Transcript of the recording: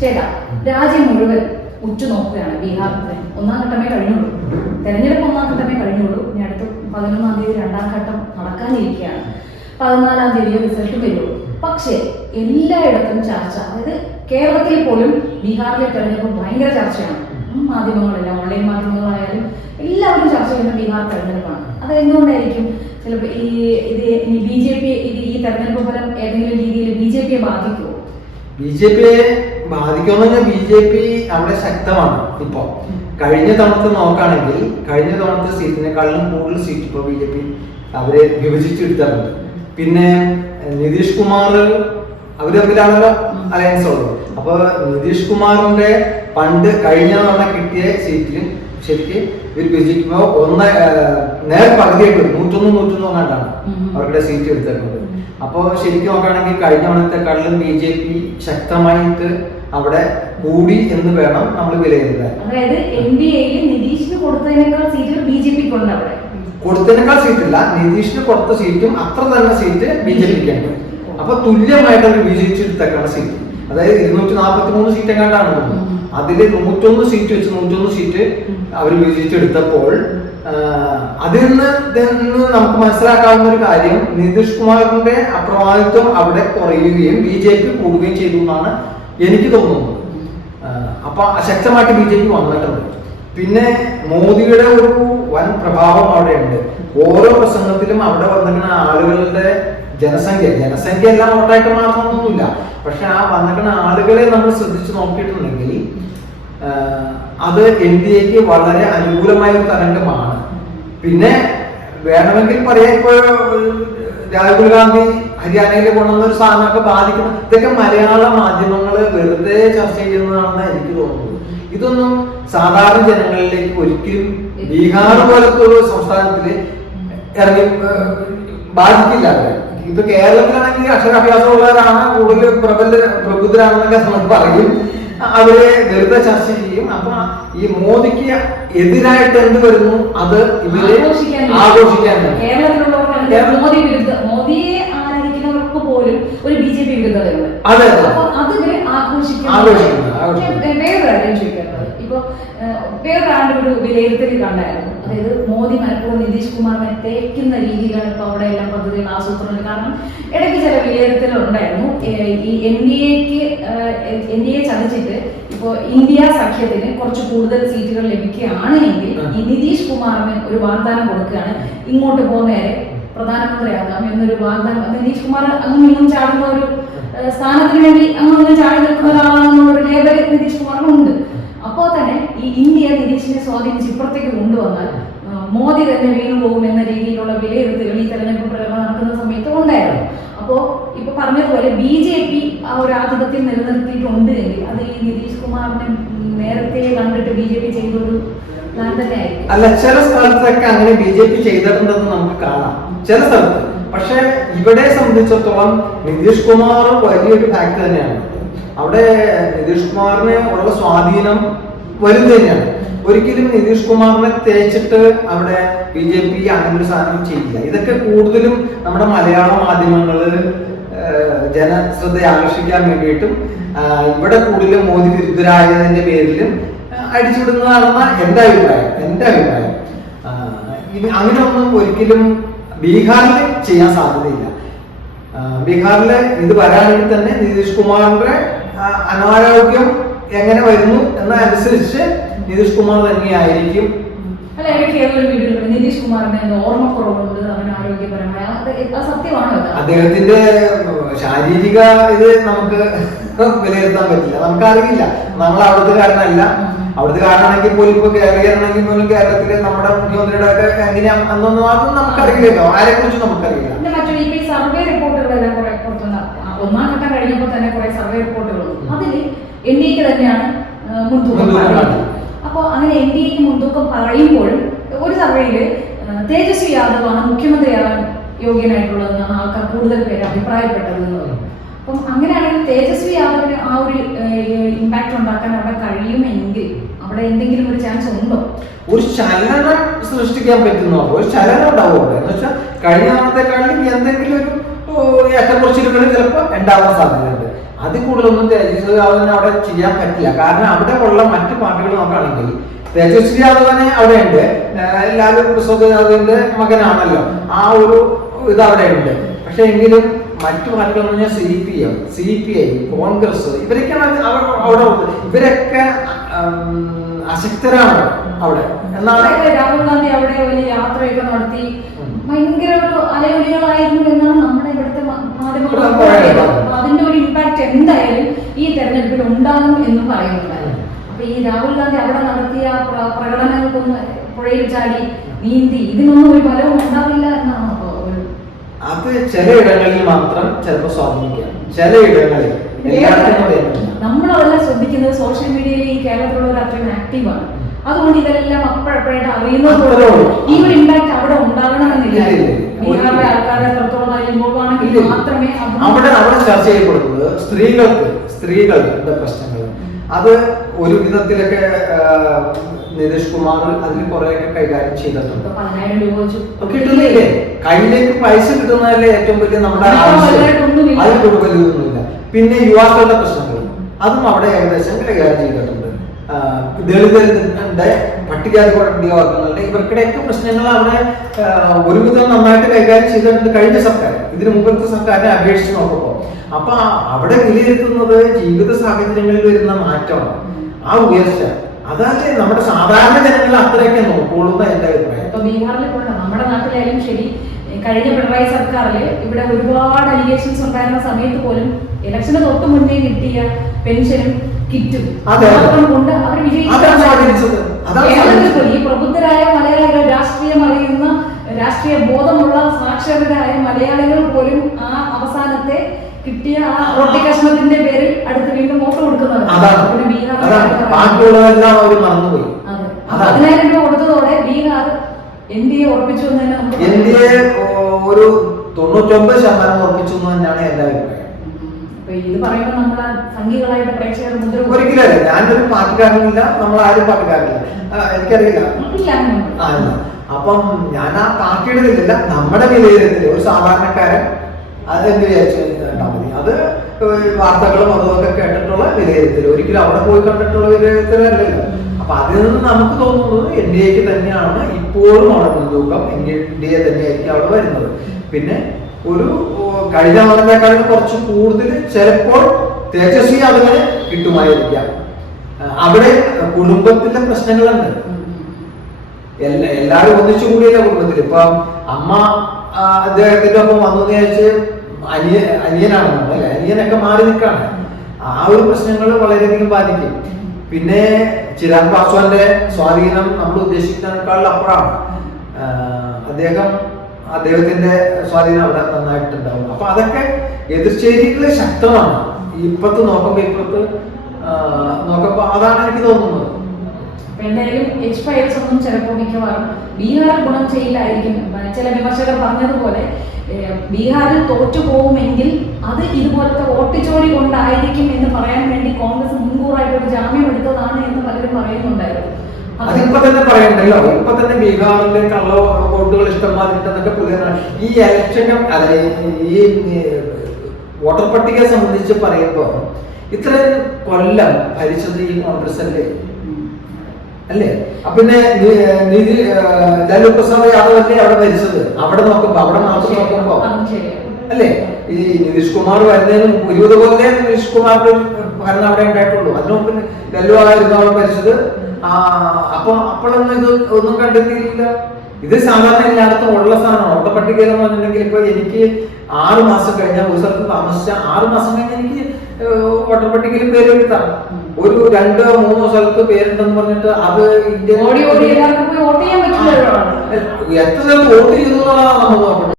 ചേട്ടാ, രാജ്യം മുഴുവൻ ഉറ്റുനോക്കുകയാണ് ബീഹാറിൽ. ഒന്നാം ഘട്ടമേ കഴിഞ്ഞുള്ളൂ, തെരഞ്ഞെടുപ്പ് ഒന്നാം ഘട്ടമേ കഴിഞ്ഞുള്ളൂ. ഇനി അടുത്ത 11-ാം തീയതി രണ്ടാം ഘട്ടം നടക്കാനിരിക്കുകയാണ്. 14-ാം തീയതി റിസൾട്ട് വരുള്ളൂ. പക്ഷേ എല്ലായിടത്തും ചർച്ച, അതായത് കേരളത്തിൽ പോലും ബീഹാറിലെ തെരഞ്ഞെടുപ്പ് ഭയങ്കര ചർച്ചയാണ്. മാധ്യമങ്ങളെല്ലാം, ഓൺലൈൻ മാധ്യമങ്ങളായാലും എല്ലാവരും ചർച്ച ചെയ്യുന്ന ബീഹാർ തെരഞ്ഞെടുപ്പാണ്. അത് എന്തുകൊണ്ടായിരിക്കും? ചിലപ്പോൾ ബി ജെ പി ഈ തെരഞ്ഞെടുപ്പ് ഫലം ഏതെങ്കിലും രീതിയിൽ ബി ജെ പിയെ ബാധിക്കുമോ? ബി ജെ പിയെ ബാധിക്കുമെന്ന് പറഞ്ഞാൽ ബി ജെ പി അവിടെ ശക്തമാണ്. ഇപ്പൊ കഴിഞ്ഞ തവണത്തെ നോക്കുകയാണെങ്കിൽ കഴിഞ്ഞ തവണത്തെ സീറ്റിനെക്കാളും കൂടുതൽ സീറ്റ് ഇപ്പോൾ ബി ജെ പി അവരെ വിഭജിച്ചെടുത്തിട്ടുണ്ട്. പിന്നെ നിതീഷ് കുമാർ അവർ തമ്മിലാണല്ലോ അലയൻസ് ഉള്ളത്. അപ്പൊ നിതീഷ് കുമാറിന്റെ പണ്ട് കഴിഞ്ഞ തവണ കിട്ടിയ സീറ്റിലും ശരിക്കും ഇവർ വിഭജിക്കുമ്പോൾ നേർ പകുതിയായിട്ട് 101 കണ്ടാണ് അവരുടെ സീറ്റ് എടുത്തിട്ടുള്ളത്. അപ്പോൾ ശരിക്കും നോക്കുകയാണെങ്കിൽ കഴിഞ്ഞ തവണത്തെക്കാളിലും ബി ജെ പി ശക്തമായിട്ട് അവിടെ കൂടി എന്ന് വേണം നമ്മൾ വിലയിരുത്താൻ. അതായത് എൻഡിഎയിൽ നിതീഷിന് കൊടുത്തതിനേക്കാൾ സീറ്റുകൾ ബി ജെ പിക്ക് ഉണ്ട്. അവിടെ കൊടുത്തതിനേക്കാൾ സീറ്റില്ല, നിതീഷിന് കൊടുത്ത സീറ്റും അത്ര തന്നെ സീറ്റ് ബി ജെ പിക്ക് ഉണ്ട്. അപ്പൊ തുല്യമായിട്ട് അവർ വിജയിച്ചെടുത്തേക്കാണ് സീറ്റ്. അതായത് 243 സീറ്റ് എങ്ങാണ്ടാണ് തോന്നുന്നത്. അതില് 101 സീറ്റ് വെച്ച് 101 സീറ്റ് അവർ വിജയിച്ചെടുത്തപ്പോൾ അതിൽ നിന്ന് നമുക്ക് മനസ്സിലാക്കാവുന്ന ഒരു കാര്യം, നിതീഷ് കുമാറിന്റെ അപ്രമാദിത്വം അവിടെ കുറയുകയും ബി ജെ പി കൂടുകയും ചെയ്തു എന്നാണ് എനിക്ക് തോന്നുന്നത്. അപ്പൊ ശക്തമായിട്ട് ബി ജെ പി വന്നിട്ടുണ്ട്. പിന്നെ മോദിയുടെ ഒരു വൻ പ്രഭാവം അവിടെ ഉണ്ട്. ഓരോ പ്രസംഗത്തിലും അവിടെ വന്നിരിക്കുന്ന ആളുകളുടെ ജനസംഖ്യ എല്ലാം വോട്ടായിട്ട് മാത്രമൊന്നുമില്ല. പക്ഷെ ആ വന്നിരിക്കുന്ന ആളുകളെ നമ്മൾ ശ്രദ്ധിച്ചു നോക്കിയിട്ടുണ്ടെങ്കിൽ അത് എൻ ഡി എക്ക് വളരെ അനുകൂലമായ ഒരു തരംഗമാണ്. പിന്നെ വേണമെങ്കിൽ പറയാം, ഇപ്പോൾ രാഹുൽ ഗാന്ധി ഹരിയാനയിൽ കൊണ്ടുവന്ന ഒരു സാധനമൊക്കെ ബാധിക്കണം. ഇതൊക്കെ മലയാള മാധ്യമങ്ങൾ വെറുതെ ചർച്ച ചെയ്യുന്നതാണെന്ന് എനിക്ക് തോന്നുന്നത്. ഇതൊന്നും സാധാരണ ജനങ്ങളിലേക്ക് ഒരിക്കലും ബീഹാർ പോലത്തെ ഒരു സംസ്ഥാനത്തില് ഇറങ്ങി ബാധിക്കില്ല. അവരെ ഇപ്പൊ കേരളത്തിലാണെങ്കിൽ അക്ഷരാഭ്യാസമുള്ളവരാണ് കൂടുതൽ പ്രബുദ്ധരാണെന്നൊക്കെ നമ്മൾ പറയും. അവരെ വെറുതെ ചർച്ച ചെയ്യും. അപ്പൊ ഈ മോദിക്ക് എതിരായിട്ട് എന്ത് വരുന്നു അത് ഇവര് ആഘോഷിക്കാൻ മോദിയെ ആരാധിക്കുന്നവർക്ക് പോലും ഒരു ബി ജെ പി വിരുദ്ധതയുണ്ട്. അതെ, ഇപ്പൊ വേറൊരാളുടെ ഒരു വിലയിരുത്തൽ കണ്ടായിരുന്നു. അതായത് മോദി മലപ്പുറം നിതീഷ് കുമാറിനെ തേക്കുന്ന രീതിയിലാണ് ഇപ്പൊ അവിടെ എല്ലാം പദ്ധതികൾ ആസൂത്രണം. കാരണം ഇടയ്ക്ക് ചില വിലയിരുത്തൽ ഉണ്ടായിരുന്നു. ഈ എൻ ഡി എ ചതിച്ചിട്ട് ഇപ്പോ ഇന്ത്യ സഖ്യത്തിന് കുറച്ച് കൂടുതൽ സീറ്റുകൾ ലഭിക്കുകയാണ് എങ്കിൽ ഈ നിതീഷ് കുമാറിന് ഒരു വാഗ്ദാനം കൊടുക്കുകയാണ്, ഇങ്ങോട്ട് പോകുന്നവരെ പ്രധാനമന്ത്രിയാകാം എന്നൊരു വാഗ്ദാനം. നിതീഷ് കുമാർ അങ്ങും ഇങ്ങും ചാടുന്ന ഒരു സ്ഥാനത്തിന് വേണ്ടി അങ്ങ് ചാടി നിൽക്കുന്ന ഒരാളാണെന്നുള്ള ലേബൽ നിതീഷ് കുമാറിനുണ്ട്. അപ്പോൾ തന്നെ ഈ ഇന്ത്യ നിതീഷിനെ സ്വാധീനിച്ച് ഇപ്പുറത്തേക്ക് കൊണ്ടുവന്നാൽ മോദി തന്നെ വീണു പോകും എന്ന രീതിയിലുള്ള വിലയിരുത്തലുകൾ ഈ തെരഞ്ഞെടുപ്പ് പ്രകടനം നടക്കുന്ന സമയത്ത് ഉണ്ടായിരുന്നു. അപ്പോ ഇപ്പൊ പറഞ്ഞതുപോലെ ബി ജെ പി ആ ഒരു ആധിപത്യം നിലനിർത്തിയിട്ടുണ്ട് എങ്കിൽ അത് ഈ നിതീഷ് കുമാറിനെ നേരത്തെ കണ്ടിട്ട് ബി ജെ പി ചെയ്തൊരു പ്ലാൻ തന്നെ ആയിരിക്കും. അല്ല, ചില സ്ഥലത്തൊക്കെ അങ്ങനെ ബി ജെ പി ചെയ്തിട്ടുണ്ടെന്ന് നമുക്ക് കാണാം, ചില സ്ഥലത്ത്. പക്ഷെ ഇവിടെ സംബന്ധിച്ചിടത്തോളം നിതീഷ് കുമാർ വലിയൊരു ഫാക്ടർ തന്നെയാണ്. അവിടെ നിതീഷ് കുമാറിന് ഉള്ള സ്വാധീനം വരും തന്നെയാണ്. ഒരിക്കലും നിതീഷ് കുമാറിനെ തേച്ചിട്ട് അവിടെ ബി ജെ പി അങ്ങനെ ഒരു സാധനം ചെയ്യില്ല. ഇതൊക്കെ കൂടുതലും നമ്മുടെ മലയാള മാധ്യമങ്ങള് ജനശ്രദ്ധ ആകർഷിക്കാൻ വേണ്ടിയിട്ടും ഇവിടെ കൂടുതലും മോദി വിരുദ്ധരായതിന്റെ പേരിലും അടിച്ചുവിടുന്നതാണെന്ന എന്റെ അഭിപ്രായം. അങ്ങനെ ഒന്നും ഒരിക്കലും ബീഹാറിൽ ചെയ്യാൻ സാധ്യതയില്ല. ബീഹാറിൽ ഇത് വരാണെങ്കിൽ തന്നെ നിതീഷ് കുമാറിന്റെ അനാരോഗ്യം എങ്ങനെ വരുന്നു എന്നനുസരിച്ച് നിതീഷ് കുമാർ തന്നെയായിരിക്കും. അല്ല, നിതീഷ് കുമാറിന്റെ ഓർമ്മക്കുറവുണ്ട്, അവന് ആരോഗ്യപരമായ സത്യമാണ്. അദ്ദേഹത്തിന്റെ ശാരീരിക ഇത് നമുക്ക് വിലയിരുത്താൻ പറ്റില്ല, നമുക്കറിയില്ല. നമ്മൾ അവിടുത്തെ കാരണമല്ല. അവിടുത്തെ കാരണമാണെങ്കിൽ പോലും ഇപ്പൊ കേരളീയരാണെങ്കിൽ പോലും കേരളത്തിലെ നമ്മുടെ മുഖ്യമന്ത്രിയുടെ ഒക്കെ എങ്ങനെയാണ് അതൊന്നും നമുക്കറിയില്ലല്ലോ, ആരെ കുറിച്ച് നമുക്കറിയില്ല. മറ്റൊരു സർവേ റിപ്പോർട്ടുകളെല്ലാം കുറെ പുറത്തുനിന്ന് ഒന്നാം ഘട്ടം കഴിഞ്ഞപ്പോൾ തന്നെ കുറെ സർവേ റിപ്പോർട്ടുകൾ അതിൽ എൻ ഡി എക്ക് തന്നെയാണ് മുൻതൂക്കം. അപ്പോൾ അങ്ങനെ എൻ ഡി എക്ക് മുൻതൂക്കം പറയുമ്പോഴും ഒരു സർവേയില് തേജസ്വി യാദവാണ് മുഖ്യമന്ത്രിയാകാൻ യോഗ്യനായിട്ടുള്ളതെന്നാണ് ആൾക്കാർ കൂടുതൽ പേര് അഭിപ്രായപ്പെട്ടതെന്ന് പറയും. അപ്പം അങ്ങനെയാണെങ്കിൽ തേജസ്വി യാദവിന് ആ ഒരു ഇമ്പാക്ട് ഉണ്ടാക്കാൻ അവിടെ കഴിയുമെങ്കിൽ അവിടെ എന്തെങ്കിലും ഒരു ചാൻസ് ഉണ്ടോ? ഒരു ചലനം സൃഷ്ടിക്കാൻ പറ്റുന്നോ? ഒരു ചലനം ഉണ്ടാവും അവിടെ. എന്ന് വെച്ചാൽ കഴിഞ്ഞ തവണത്തെക്കാളും എന്തെങ്കിലും ഒരു ഏറ്റക്കുറച്ചിലുകൾ ചിലപ്പോൾ ഉണ്ടാവാൻ സാധ്യതയുണ്ട്. അതിൽ കൂടുതലൊന്നും തേജസ്വി യാദവിന് അവിടെ ചെയ്യാൻ പറ്റില്ല. കാരണം അവിടെ ഉള്ള മറ്റു പാർട്ടികൾ നോക്കുകയാണെങ്കിൽ തേജസ്വി യാദവനെ അവിടെ ഉണ്ട്, ലാലു പ്രസാദ് യാദവിന്റെ മകനാണല്ലോ, ആ ഒരു ഇത് അവിടെ ഉണ്ട്. പക്ഷെ എങ്കിലും മറ്റു പാർട്ടികൾ എന്ന് പറഞ്ഞാൽ CPM, CPI, കോൺഗ്രസ്, ഇവരൊക്കെയാണ് അവിടെ ഇവരൊക്കെ അശക്തരാണ് അവിടെ എന്നാണ്. രാഹുൽ ഗാന്ധി അവിടെ വലിയ യാത്രയൊക്കെ നടത്തി ഭയങ്കര ഒരു അലയൊലികളായിരുന്നു എന്നാണ് നമ്മുടെ ഇവിടുത്തെ മാധ്യമങ്ങൾ. അതിന്റെ ഒരു ഇമ്പാക്ട് എന്തായാലും ഈ തെരഞ്ഞെടുപ്പിൽ ഉണ്ടാകും എന്ന് പറയുന്നുണ്ടായിരുന്നു. അപ്പൊ ഈ രാഹുൽ ഗാന്ധി അവിടെ നടത്തിയ പ്രകടനങ്ങൾക്കൊന്നും പുഴയിൽ ചാടി നീന്തി ഇതിനൊന്നും ഒരു ഫലവും ഉണ്ടാവില്ല എന്നാണ്. അത് ചിലയിടങ്ങളിൽ മാത്രം ചിലപ്പോൾ സ്വാധീനിക്കാം, ചിലയിടങ്ങളിൽ. നമ്മളതെല്ലാം ശ്രദ്ധിക്കുന്നത് സോഷ്യൽ മീഡിയയിൽ ഈ കേരളത്തിലുള്ളവർ അത്രയും ആക്റ്റീവാണ്. അതുകൊണ്ട് ഇതെല്ലാം അപ്പോഴപ്പോഴായിട്ട് അറിയുന്നതോടെ ഈ ഒരു ഇമ്പാക്ട് അവിടെ ഉണ്ടാകണമെന്നില്ല. ബീഹാറിലെ ആൾക്കാരെ എത്രത്തോളം ഇൻവോൾവ് ആണെങ്കിൽ മാത്രമേ അവിടെ ചർച്ച ചെയ്യപ്പെടുന്നത് സ്ത്രീകളുടെ പ്രശ്നങ്ങൾ. അത് ഒരു വിധത്തിലൊക്കെ നിതീഷ് കുമാർ അതിൽ കുറെയൊക്കെ കൈകാര്യം ചെയ്തിട്ടുണ്ട്. 10,000 രൂപ കിട്ടുന്നില്ലേ? കയ്യിലേക്ക് പൈസ കിട്ടുന്നതല്ലേ ഏറ്റവും വലിയ നമ്മുടെ ആവശ്യം. അതിൽ കൂടുതലൊന്നുമില്ല. പിന്നെ യുവാക്കളുടെ പ്രശ്നങ്ങൾ അതും അവിടെ ഏകദേശം കൈകാര്യം ചെയ്തിട്ടുണ്ട്. ദളിതരുടെ പട്ടികജാതി വർഗങ്ങളുടെ ഇവർക്കിടെയൊക്കെ പ്രശ്നങ്ങൾ അവിടെ ഒരുവിധം നന്നായിട്ട് കൈകാര്യം ചെയ്തിട്ടുണ്ട് കഴിഞ്ഞ സർക്കാർ, ഇതിനു മുമ്പത്തെ സർക്കാരിനെ അപേക്ഷിച്ച് നോക്കുമ്പോൾ. അപ്പൊ അവിടെ വിലയിരുത്തുന്നത് ജീവിത സാഹചര്യങ്ങളിൽ വരുന്ന മാറ്റമാണ്, ആ ഉയർച്ച. അതായത് നമ്മുടെ സാധാരണ ജനങ്ങൾ അത്രയൊക്കെ നോക്കുള്ളൂ എന്ന് എന്റെ അഭിപ്രായം. ഇപ്പൊ ബീഹാറിൽ പോകണം, നമ്മുടെ നാട്ടിലായാലും ശരി, കഴിഞ്ഞ പിണറായി സർക്കാരില് ഇവിടെ ഒരുപാട് അലിഗേഷൻസ് ഉണ്ടായിരുന്ന സമയത്ത് പോലും ഇലക്ഷന് തൊട്ട് മുന്നേ കിട്ടിയ പെൻഷനും കിറ്റും മാത്രം കൊണ്ട് അവർ വിജയിച്ചു. ഈ പ്രബുദ്ധരായ മലയാളികൾ, രാഷ്ട്രീയം അറിയുന്ന, രാഷ്ട്രീയ ബോധമുള്ള സാക്ഷരരായ മലയാളികൾ പോലും ആ അവസാനത്തെ കിട്ടിയ ആ റൊട്ടിക്കഷ്ണത്തിന്റെ പേരിൽ അടുത്ത് വീണ്ടും വോട്ട് കൊടുക്കുന്നത്. 10,000 രൂപ കൊടുത്തതോടെ ബീഹാർ NDA ഉറപ്പിച്ചു എന്ന് തന്നെ നമുക്ക് NDA ഒരു 99% ഉറപ്പിച്ചു എന്ന് തന്നെയാണ് എന്റെ അഭിപ്രായം. ഇത് പറയുമ്പോൾ നമ്മളെ സംഘികളായിട്ട് പ്രേക്ഷകർ ഒരിക്കലല്ല, ഞാനൊരു പാർട്ടിക്കാരനില്ല, നമ്മൾ ആരും പാർട്ടിക്കാരില്ല, എനിക്കറിയില്ല. അപ്പം ഞാൻ ആ പാർട്ടിയുടെ ഇതില്ല, നമ്മുടെ വിലയിരുത്തൽ ഒരു സാധാരണക്കാരൻ അതെന്ത് വിചാരിച്ചു മതി. അത് വാർത്തകളും അതുമൊക്കെ കേട്ടിട്ടുള്ള വിലയിരുത്തൽ, ഒരിക്കലും അവിടെ പോയി കണ്ടിട്ടുള്ള വിലയിരുത്തലല്ലല്ലോ. അപ്പൊ അതിൽ നിന്ന് നമുക്ക് തോന്നുന്നത് NDA തന്നെയാണ് ഇപ്പോഴും അവിടെ മുൻതൂക്കം, NDA തന്നെയായിരിക്കും അവിടെ വരുന്നത്. പിന്നെ ഒരു കഴിഞ്ഞ തവണത്തേക്കാളും കുറച്ച് കൂടുതൽ ചിലപ്പോൾ തേജസ്വി യാദവിന് കിട്ടുമായിരിക്കാം. അവിടെ കുടുംബത്തിലെ പ്രശ്നങ്ങളുണ്ട്, എല്ലാവരും ഒന്നിച്ചു കൂടിയല്ല കുടുംബത്തിൽ. ഇപ്പൊ അമ്മ അദ്ദേഹത്തിന്റെ ഒപ്പം വന്നു വിചാരിച്ച് അനിയനാണെന്നുണ്ട് അല്ലെ, അനിയനൊക്കെ മാറി നിൽക്കാണ്. ആ ഒരു പ്രശ്നങ്ങൾ വളരെയധികം ബാധിക്കും. പിന്നെ ചിരാഗ് പാസ്വാന്റെ സ്വാധീനം നമ്മൾ ഉദ്ദേശിക്കുന്നതിനേക്കാൾ അപ്പുറമാണ്. അദ്ദേഹത്തിന്റെ സ്വാധീനം അവിടെ നന്നായിട്ടുണ്ടാവും. അപ്പൊ അതൊക്കെ എതിർചേരികള് ശക്തമാണ്. ഇപ്പത്ത് നോക്കുമ്പോ അതാണ് എനിക്ക് തോന്നുന്നത്. എന്തായാലും H5s ഒന്നും ചിലപ്പോൾ മിക്കവാറും ബീഹാറിൽ ഗുണം ചെയ്യില്ലായിരിക്കും. ചില വിമർശകർ പറഞ്ഞതുപോലെ ബീഹാറിൽ തോറ്റു പോകുമെങ്കിൽ അത് ഇതുപോലത്തെ വോട്ടുചോരി കൊണ്ടായിരിക്കും എന്ന് പറയാൻ വേണ്ടി കോൺഗ്രസ് മുൻകൂറായിട്ടൊരു ജാമ്യം എടുത്തതാണ് എന്ന് പലരും പറയുന്നുണ്ടായിരുന്നു. അതിപ്പോ തന്നെ പറയണ്ടല്ലോ, ഇപ്പൊ തന്നെ ബീഹാറിലെ കള്ള വോട്ടുകൾ ഇഷ്ടംമാതിരിട്ടെന്നൊക്കെ പുതിയ ഈ ഇലക്ഷനും അതെ ഈ വോട്ടർ പട്ടികയെ സംബന്ധിച്ച് പറയുമ്പോ ഇത്രയും കൊല്ലം ഭരിച്ചത് ഈ കോൺഗ്രസ് അല്ലേ? പിന്നെ ലാലു പ്രസാദ് യാദവ് അല്ലേ അവിടെ ഭരിച്ചത്. അവിടെ മാത്രം നോക്കുമ്പോ അല്ലേ ഈ നിതീഷ് കുമാർ വരുന്നതിന് 20 കൊല്ലം നിതീഷ് കുമാറിന്റെ ഭരണം അവിടെ ഉണ്ടായിട്ടുള്ളൂ. അതിനു മുമ്പ് ലാലു ആയിരുന്നു അവിടെ ഭരിച്ചത്. അപ്പോഴൊന്നും ഇത് ഒന്നും കണ്ടെത്തിയില്ല. ഇത് സാധാരണ എല്ലായിടത്തും ഉള്ള സാധനമാണ്. വോട്ടർ പട്ടിക എന്ന് പറഞ്ഞിട്ടുണ്ടെങ്കിൽ ഇപ്പൊ എനിക്ക് 6 മാസം കഴിഞ്ഞാൽ ഒരു സ്ഥലത്ത് താമസിച്ച 6 മാസം കഴിഞ്ഞാൽ എനിക്ക് വോട്ടർ പട്ടികയിൽ പേര് എടുത്താം. ഒരു 2-3 സ്ഥലത്ത് പേരുണ്ടെന്ന് പറഞ്ഞിട്ട് അത് എത്ര സ്ഥലത്ത് വോട്ട് ചെയ്തു എന്നുള്ളതാണ് നമ്മൾ നോക്കുന്നത്.